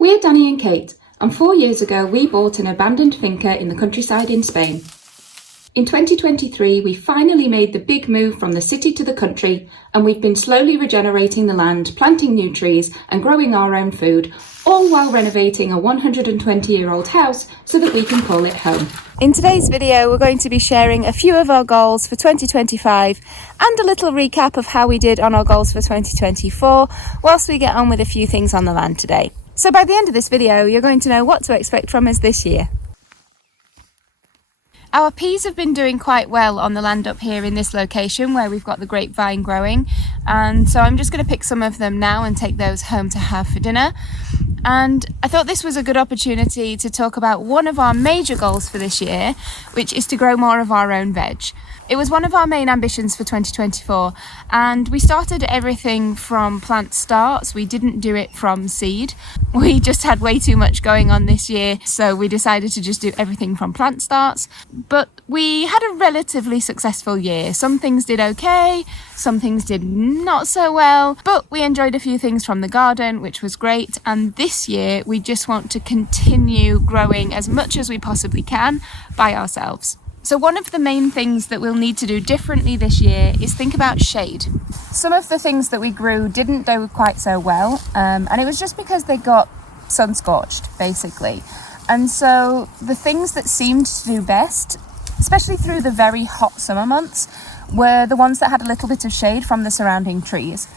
We're Danny and Kate, and 4 years ago we bought an abandoned finca in the countryside in Spain. In 2023 we finally made the big move from the city to the country, and we've been slowly regenerating the land, planting new trees and growing our own food, all while renovating a 120-year-old house so that we can call it home. In today's video, we're going to be sharing a few of our goals for 2025 and a little recap of how we did on our goals for 2024 whilst we get on with a few things on the land today. So by the end of this video, you're going to know what to expect from us this year. Our peas have been doing quite well on the land up here in this location where we've got the grapevine growing, and so I'm just going to pick some of them now and take those home to have for dinner. And I thought this was a good opportunity to talk about one of our major goals for this year, which is to grow more of our own veg. It was one of our main ambitions for 2024, and we started everything from plant starts. We didn't do it from seed. We just had way too much going on this year, so we decided to just do everything from plant starts. But we had a relatively successful year. Some things did okay, some things did not so well, but we enjoyed a few things from the garden, which was great. And this year, we just want to continue growing as much as we possibly can by ourselves. So one of the main things that we'll need to do differently this year is think about shade. Some of the things that we grew didn't do quite so well, and it was just because they got sun scorched, basically. And so the things that seemed to do best, especially through the very hot summer months, were the ones that had a little bit of shade from the surrounding trees.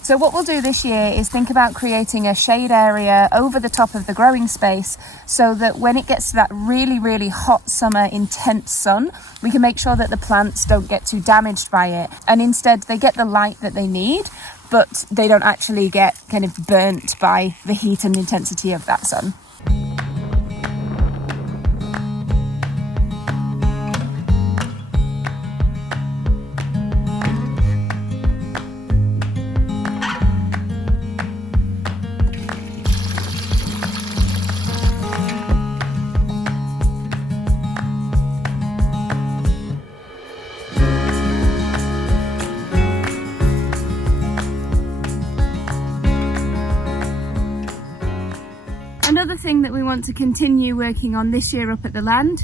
So what we'll do this year is think about creating a shade area over the top of the growing space so that when it gets to that really, really hot summer intense sun, we can make sure that the plants don't get too damaged by it, and instead they get the light that they need, but they don't actually get kind of burnt by the heat and intensity of that sun. Another thing that we want to continue working on this year up at the land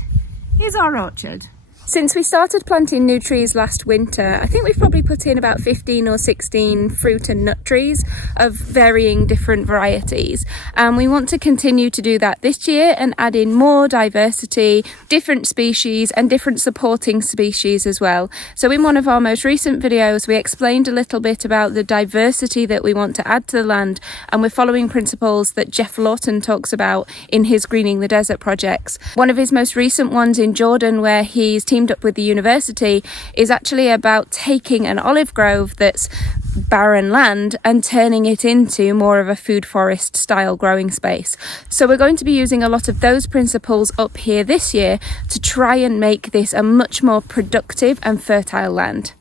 is our orchard. Since we started planting new trees last winter, I think we've probably put in about 15 or 16 fruit and nut trees of varying different varieties. And we want to continue to do that this year and add in more diversity, different species and different supporting species as well. So in one of our most recent videos, we explained a little bit about the diversity that we want to add to the land, and we're following principles that Jeff Lawton talks about in his Greening the Desert projects. One of his most recent ones in Jordan, where he's teamed up with the university, is actually about taking an olive grove that's barren land and turning it into more of a food forest style growing space. So we're going to be using a lot of those principles up here this year to try and make this a much more productive and fertile land.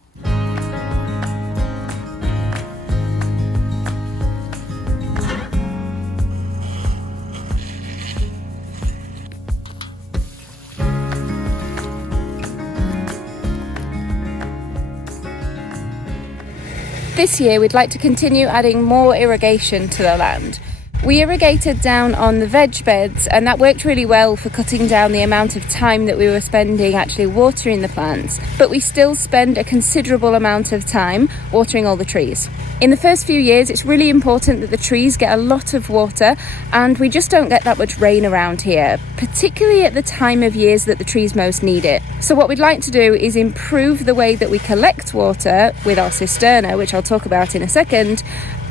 This year we'd like to continue adding more irrigation to the land. We irrigated down on the veg beds, and that worked really well for cutting down the amount of time that we were spending actually watering the plants, but we still spend a considerable amount of time watering all the trees. In the first few years, it's really important that the trees get a lot of water, and we just don't get that much rain around here, particularly at the time of years that the trees most need it. So what we'd like to do is improve the way that we collect water with our cisterna, which I'll talk about in a second,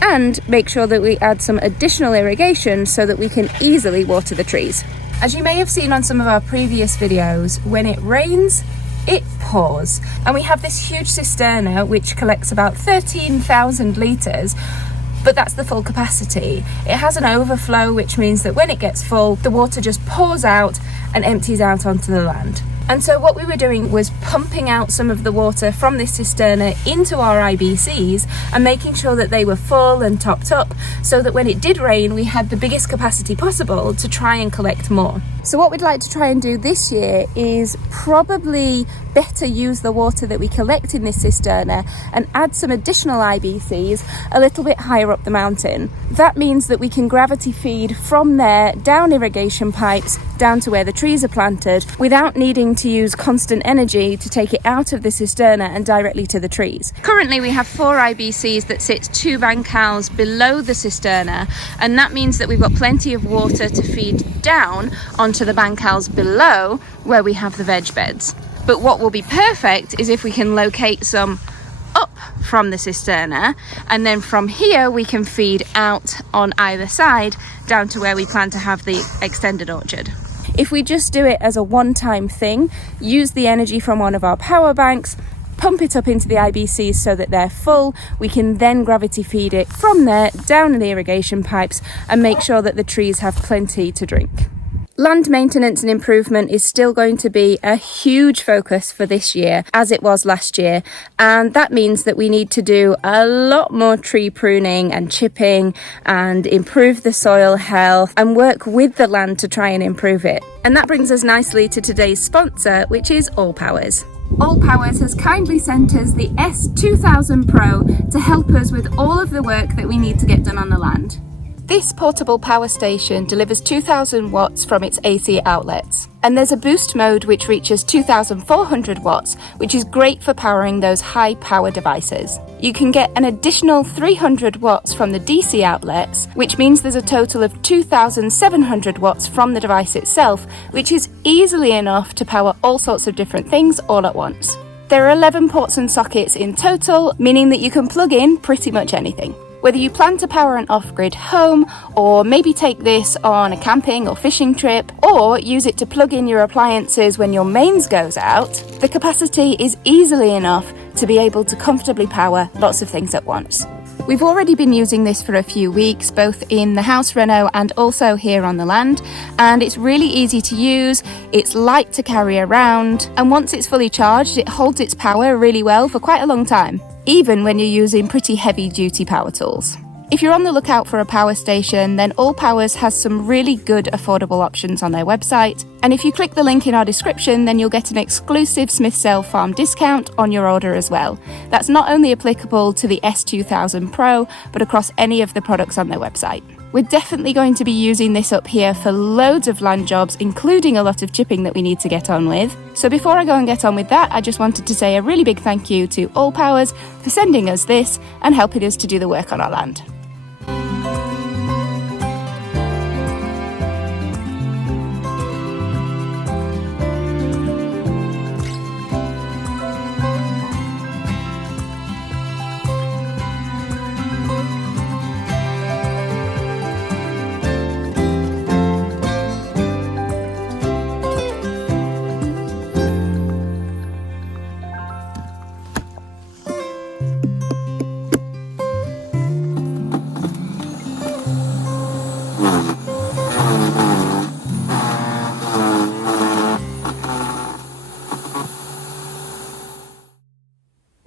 and make sure that we add some additional irrigation so that we can easily water the trees. As you may have seen on some of our previous videos, when it rains, it pours. And we have this huge cisterna which collects about 13,000 litres, but that's the full capacity. It has an overflow, which means that when it gets full, the water just pours out and empties out onto the land. And so what we were doing was pumping out some of the water from this cisterna into our IBCs and making sure that they were full and topped up, so that when it did rain we had the biggest capacity possible to try and collect more. So what we'd like to try and do this year is probably better use the water that we collect in this cisterna and add some additional IBCs a little bit higher up the mountain. That means that we can gravity feed from there down irrigation pipes down to where the trees are planted without needing to use constant energy to take it out of the cisterna and directly to the trees. Currently we have 4 IBCs that sit 2 bancals below the cisterna, and that means that we've got plenty of water to feed down onto the bancals below where we have the veg beds. But what will be perfect is if we can locate some up from the cisterna, and then from here we can feed out on either side down to where we plan to have the extended orchard. If we just do it as a one-time thing, use the energy from one of our power banks, pump it up into the IBCs so that they're full, we can then gravity feed it from there down the irrigation pipes and make sure that the trees have plenty to drink. Land maintenance and improvement is still going to be a huge focus for this year, as it was last year, and that means that we need to do a lot more tree pruning and chipping and improve the soil health and work with the land to try and improve it. And that brings us nicely to today's sponsor, which is ALLPOWERS. ALLPOWERS has kindly sent us the S2000 Pro to help us with all of the work that we need to get done on the land. This portable power station delivers 2000 watts from its AC outlets, and there's a boost mode which reaches 2400 watts, which is great for powering those high power devices. You can get an additional 300 watts from the DC outlets, which means there's a total of 2700 watts from the device itself, which is easily enough to power all sorts of different things all at once. There are 11 ports and sockets in total, meaning that you can plug in pretty much anything. Whether you plan to power an off-grid home, or maybe take this on a camping or fishing trip, or use it to plug in your appliances when your mains goes out, the capacity is easily enough to be able to comfortably power lots of things at once. We've already been using this for a few weeks, both in the house reno and also here on the land, and it's really easy to use, it's light to carry around, and once it's fully charged, it holds its power really well for quite a long time, even when you're using pretty heavy duty power tools. If you're on the lookout for a power station, then ALLPOWERS has some really good affordable options on their website. And if you click the link in our description, then you'll get an exclusive Smith Sale Farm discount on your order as well. That's not only applicable to the S2000 Pro, but across any of the products on their website. We're definitely going to be using this up here for loads of land jobs, including a lot of chipping that we need to get on with. So before I go and get on with that, I just wanted to say a really big thank you to ALLPOWERS for sending us this and helping us to do the work on our land.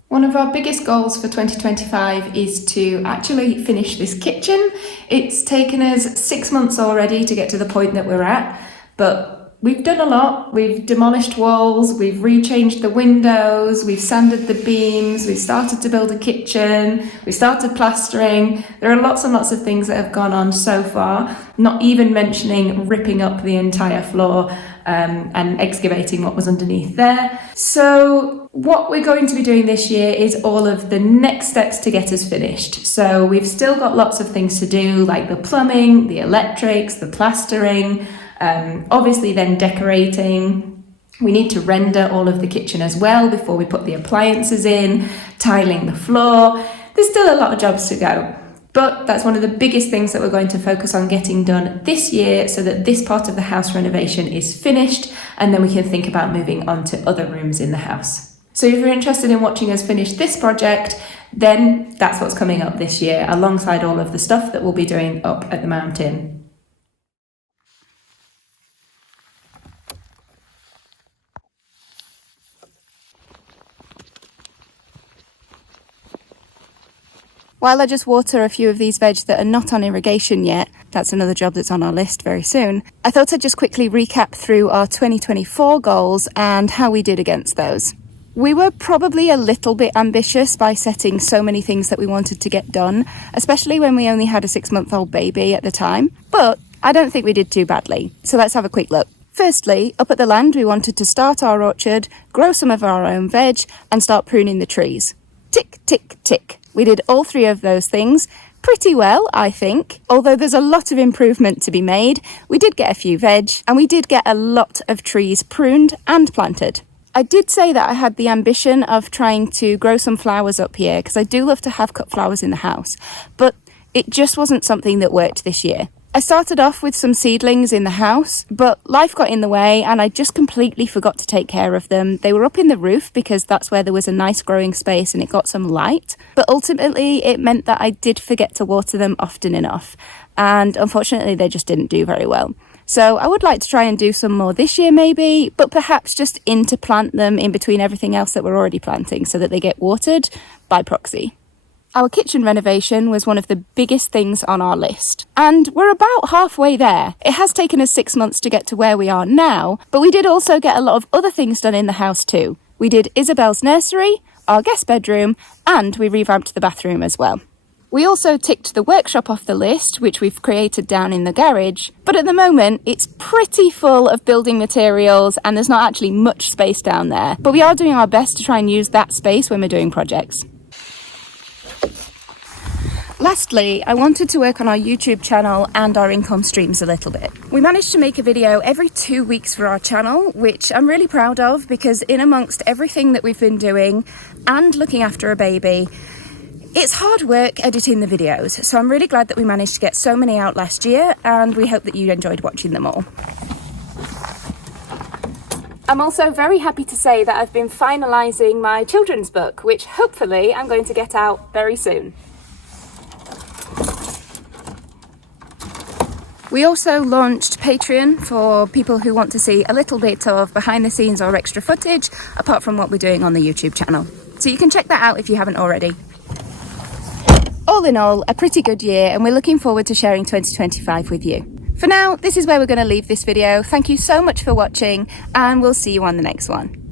One of our biggest goals for 2025 is to actually finish this kitchen. It's taken us 6 months already to get to the point that we're at, but we've done a lot. We've demolished walls, we've rechanged the windows, we've sanded the beams, we've started to build a kitchen, we started plastering. There are lots and lots of things that have gone on so far, not even mentioning ripping up the entire floor and excavating what was underneath there. So what we're going to be doing this year is all of the next steps to get us finished. So we've still got lots of things to do, like the plumbing, the electrics, the plastering, obviously then decorating. We need to render all of the kitchen as well before we put the appliances in, tiling the floor. There's still a lot of jobs to go. But that's one of the biggest things that we're going to focus on getting done this year so that this part of the house renovation is finished, and then we can think about moving on to other rooms in the house. So if you're interested in watching us finish this project, then that's what's coming up this year, alongside all of the stuff that we'll be doing up at the mountain. while I just water a few of these veg that are not on irrigation yet, that's another job that's on our list very soon, I thought I'd just quickly recap through our 2024 goals and how we did against those. We were probably a little bit ambitious by setting so many things that we wanted to get done, especially when we only had a 6-month-old baby at the time, but I don't think we did too badly, so let's have a quick look. Firstly, up at the land we wanted to start our orchard, grow some of our own veg and start pruning the trees. Tick, tick, tick. We did all 3 of those things pretty well, I think. Although there's a lot of improvement to be made, we did get a few veg and we did get a lot of trees pruned and planted. I did say that I had the ambition of trying to grow some flowers up here because I do love to have cut flowers in the house, but it just wasn't something that worked this year. I started off with some seedlings in the house, but life got in the way and I just completely forgot to take care of them. They were up in the roof because that's where there was a nice growing space and it got some light. But ultimately it meant that I did forget to water them often enough. And unfortunately they just didn't do very well. So I would like to try and do some more this year maybe, but perhaps just interplant them in between everything else that we're already planting so that they get watered by proxy. Our kitchen renovation was one of the biggest things on our list, and we're about halfway there. It has taken us 6 months to get to where we are now, but we did also get a lot of other things done in the house too. We did Isabel's nursery, our guest bedroom, and we revamped the bathroom as well. We also ticked the workshop off the list, which we've created down in the garage, but at the moment it's pretty full of building materials and there's not actually much space down there, but we are doing our best to try and use that space when we're doing projects. Lastly, I wanted to work on our YouTube channel and our income streams a little bit. We managed to make a video every 2 weeks for our channel, which I'm really proud of because in amongst everything that we've been doing and looking after a baby, it's hard work editing the videos. So I'm really glad that we managed to get so many out last year and we hope that you enjoyed watching them all. I'm also very happy to say that I've been finalising my children's book, which hopefully I'm going to get out very soon. We also launched Patreon for people who want to see a little bit of behind the scenes or extra footage apart from what we're doing on the YouTube channel. So you can check that out if you haven't already. All in all, a pretty good year and we're looking forward to sharing 2025 with you. For now, this is where we're going to leave this video. Thank you so much for watching and we'll see you on the next one.